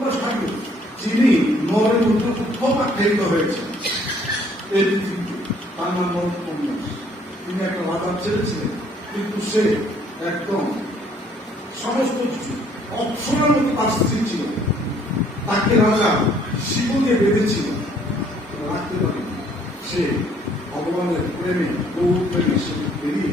ঠাকুর যিনি নরের মধ্যে প্রথম আখ্যায়িত হয়েছেন, এই পৃথিবীতে তার নাম উপন্যাস তিনি একটা রাজার ছেলে ছিলেন কিন্তু সে একদম সমস্ত কিছু, অপসরের মতো তার স্ত্রী ছিল। তাকে রাজা শিব দিয়ে বেঁধেছিল। রাখতে পারে সে ভগবানের প্রেমে, গৌর প্রেমে সে বেরিয়ে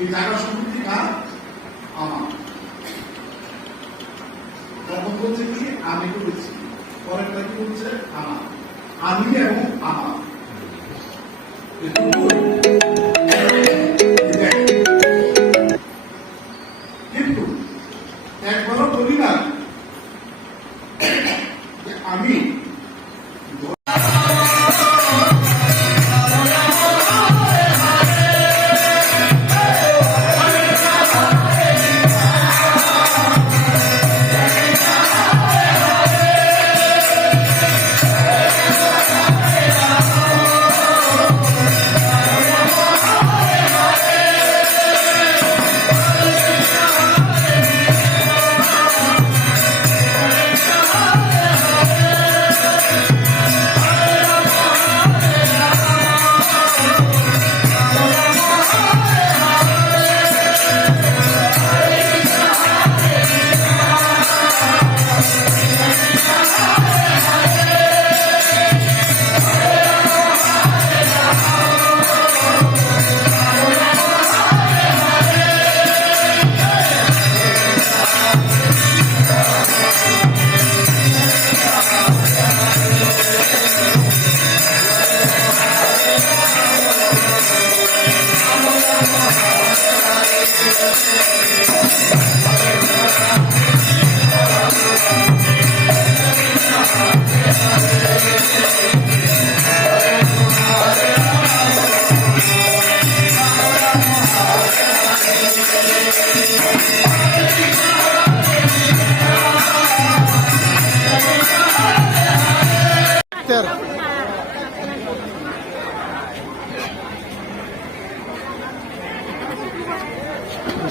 এই জায়গা সম্পত্তি কার? আমার। তখন বলছে কি? আমি করেছি পরেরটা কি বলছে? আমার। আমি এবং আমার। কিন্তু একবারও বলি না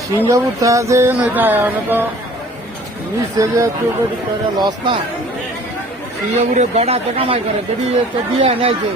সিঙ্গাপুর থেকে এটা মানে তো নিচে যে একটু লস না। সিঙ্গাপুরে বড়া তো কামাই করে বেরিয়ে তো দিয়ে নেয়ছে